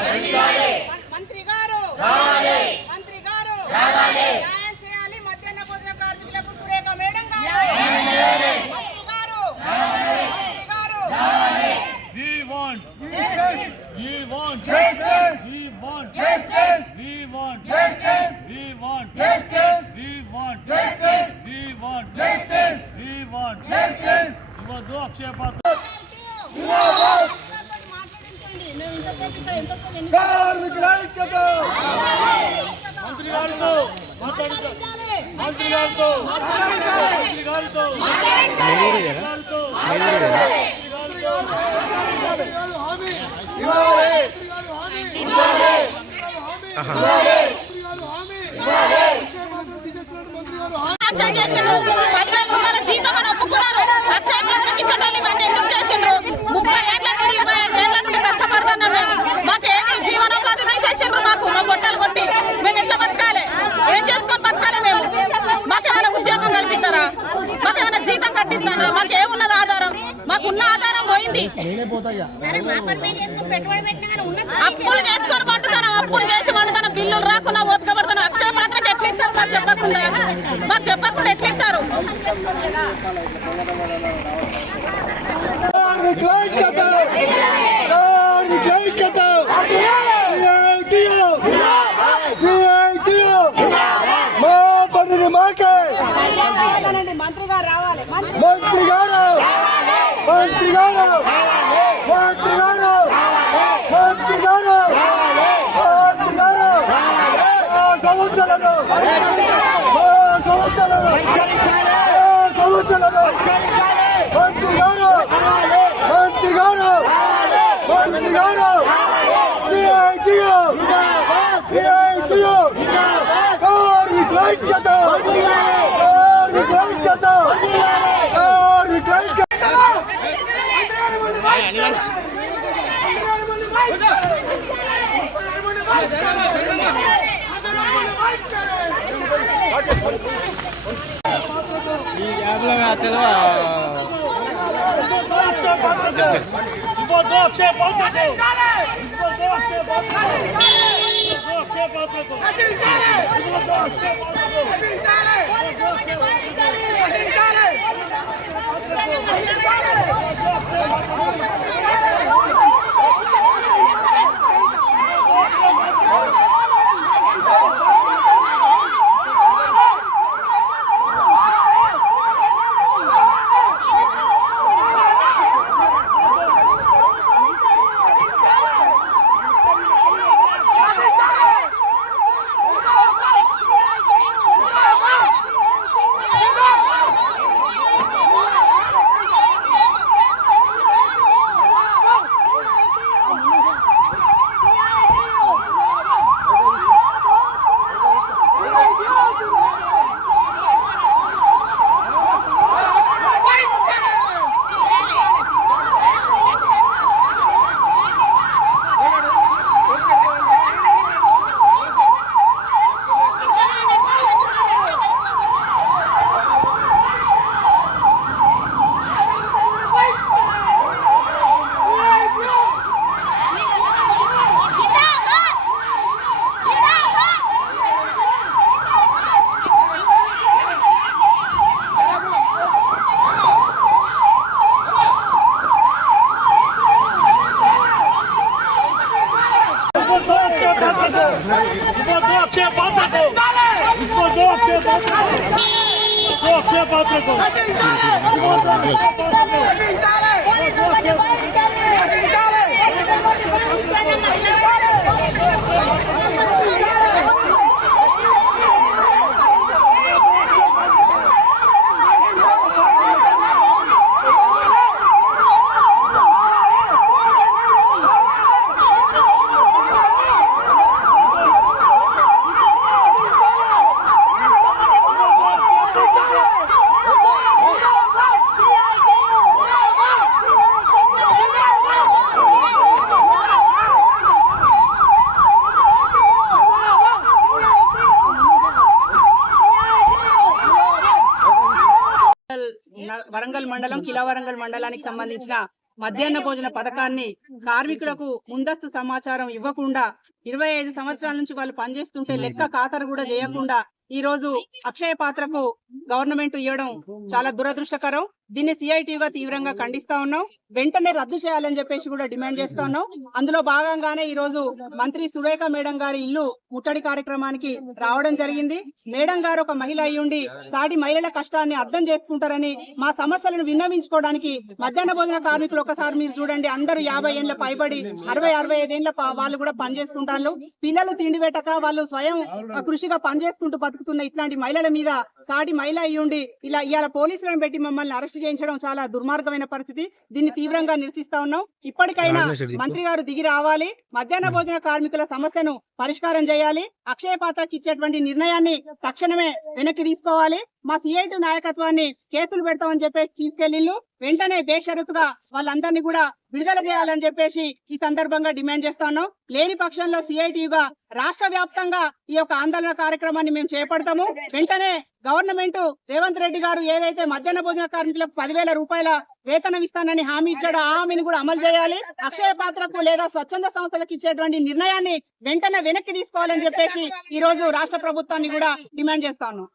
మంత్రి గారు న్యాయం చేయాలి మధ్యాహ్న భోజన కార్మికులకు సురేఖ మేడం గారు మాకేమున్నది ఆధారం? మాకున్న ఆధారం పోయింది. అప్పులు చేసుకొని పండుతాను, అప్పులు చేసి పండుతాను, బిల్లులు రాకుండా ఓపికబడతాను. అక్షయ మాత్రం ఎట్లా ఇస్తారు? మాకు చెప్పకుండా ఎట్లా ఇస్తారు? వరంగల్ మండలం కిలా వరంగల్ మండలానికి సంబంధించిన మధ్యాహ్న భోజన పథకాన్ని కార్మికులకు ముందస్తు సమాచారం ఇవ్వకుండా 25 సంవత్సరాల నుంచి వాళ్ళు పనిచేస్తుంటే లెక్క ఖాతరు కూడా చేయకుండా ఈ రోజు అక్షయ పాత్రకు గవర్నమెంట్ ఇవ్వడం చాలా దురదృష్టకరం. దీన్ని సిఐటిగా తీవ్రంగా ఖండిస్తా ఉన్నాం. వెంటనే రద్దు చేయాలని చెప్పేసి కూడా డిమాండ్ చేస్తా ఉన్నాం. అందులో భాగంగానే ఈ రోజు మంత్రి సురేఖ మేడం గారి ఇల్లు ముట్టడి కార్యక్రమానికి రావడం జరిగింది. మేడం గారు ఒక మహిళ అయ్యుండి సాటి మహిళల కష్టాన్ని అర్థం చేసుకుంటారని మా సమస్యలను విన్నవించుకోవడానికి మధ్యాహ్న భోజన కార్మికులు ఒకసారి మీరు చూడండి, అందరూ 50 ఏళ్ల పైబడి 60-65 ఏళ్ల వాళ్ళు కూడా పనిచేసుకుంటారు. పిల్లలు తిండి పెట్టక వాళ్ళు స్వయం కృషిగా పనిచేసుకుంటూ బతుకుతున్న ఇట్లాంటి మహిళల మీద సాటి మహిళ అయ్యుండి ఇవాళ పోలీసులను పెట్టి మమ్మల్ని అరెస్ట్ చేయించడం చాలా దుర్మార్గమైన పరిస్థితి. దీన్ని తీవ్రంగా నిరసిస్తా ఉన్నాం. ఇప్పటికైనా మంత్రి గారు దిగి రావాలి, మధ్యాహ్న భోజన కార్మికుల సమస్యను పరిష్కారం చేయాలి. అక్షయ పాత్రకి ఇచ్చేటువంటి నిర్ణయాన్ని తక్షణమే వెనక్కి తీసుకోవాలి. మా సిఐటి నాయకత్వాన్ని కేసులు పెడతామని చెప్పేసి తీసుకెళ్లిళ్ళు వెంటనే బేషరతుగా వాళ్ళందరినీ కూడా విడుదల చేయాలని చెప్పేసి ఈ సందర్భంగా డిమాండ్ చేస్తా ఉన్నాం. లేని పక్షంలో సిఐటిగా రాష్ట్ర వ్యాప్తంగా ఈ యొక్క ఆందోళన కార్యక్రమాన్ని మేము చేపడతాము. వెంటనే గవర్నమెంట్ రేవంత్ రెడ్డి గారు ఏదైతే మధ్యాహ్న భోజన కార్మికులకు 10,000 రూపాయల వేతనం ఇస్తానని హామీ ఇచ్చాడో ఆ హామీని కూడా అమలు చేయాలి. అక్షయ పాత్రకు లేదా స్వచ్ఛంద సంస్థలకు ఇచ్చేటువంటి నిర్ణయాన్ని వెంటనే వెనక్కి తీసుకోవాలని చెప్పేసి ఈ రోజు రాష్ట్ర ప్రభుత్వాన్ని కూడా డిమాండ్ చేస్తా ఉన్నాం.